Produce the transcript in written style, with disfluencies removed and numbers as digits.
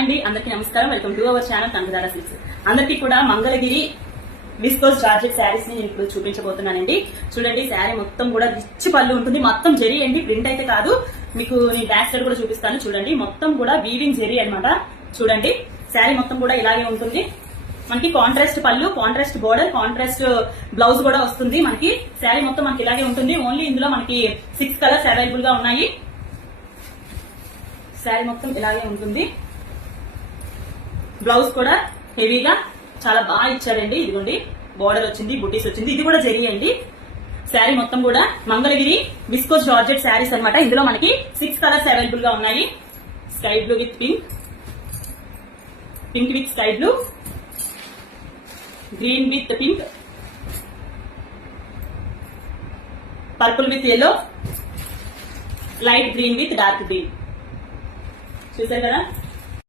అండి, అందరికీ నమస్కారం. Welcome to our channel Kanakadhara silks. అందరికీ కూడా మంగళగిరి విస్కోస్ జార్జెట్ శారీస్ ని నేను ఇప్పుడు చూపించబోతున్నానండి. చూడండి, శారీ మొత్తం కూడా రిచ్ పళ్ళు ఉంటుంది. మొత్తం జరీ అండి, ప్రింట్ అయితే కాదు. మీకు నేను బ్యాక్ సైడ్ కూడా చూపిస్తాను. చూడండి, మొత్తం కూడా వీవింగ్ జరీ అన్నమాట. చూడండి, శారీ మొత్తం కూడా ఇలాగే ఉంటుంది. మనకి కాంట్రాస్ట్ పళ్ళు, కాంట్రాస్ట్ బోర్డర్, కాంట్రాస్ట్ బ్లౌజ్ కూడా వస్తుంది. మనకి శారీ మొత్తం మనకి ఇలాగే ఉంటుంది. ఓన్లీ ఇందులో మనకి 6 కలర్స్ అవైలబుల్ గా ఉన్నాయి. శారీ మొత్తం ఇలాగే ఉంటుంది. బ్లౌజ్ కూడా హెవీగా చాలా బాగా ఇచ్చారండి. ఇదిగోండి, బోర్డర్ వచ్చింది, బుటీస్ వచ్చింది. ఇది కూడా జరీ అండి. శారీ మొత్తం కూడా మంగళగిరి విస్కోస్ జార్జెట్ శారీస్ అన్నమాట. ఇందులో మనకి 6 కలర్స్ అవైలబుల్ గా ఉన్నాయి. Sky blue with pink, pink with sky blue, green with pink, purple with yellow, light green with dark green. చూసారు కదా,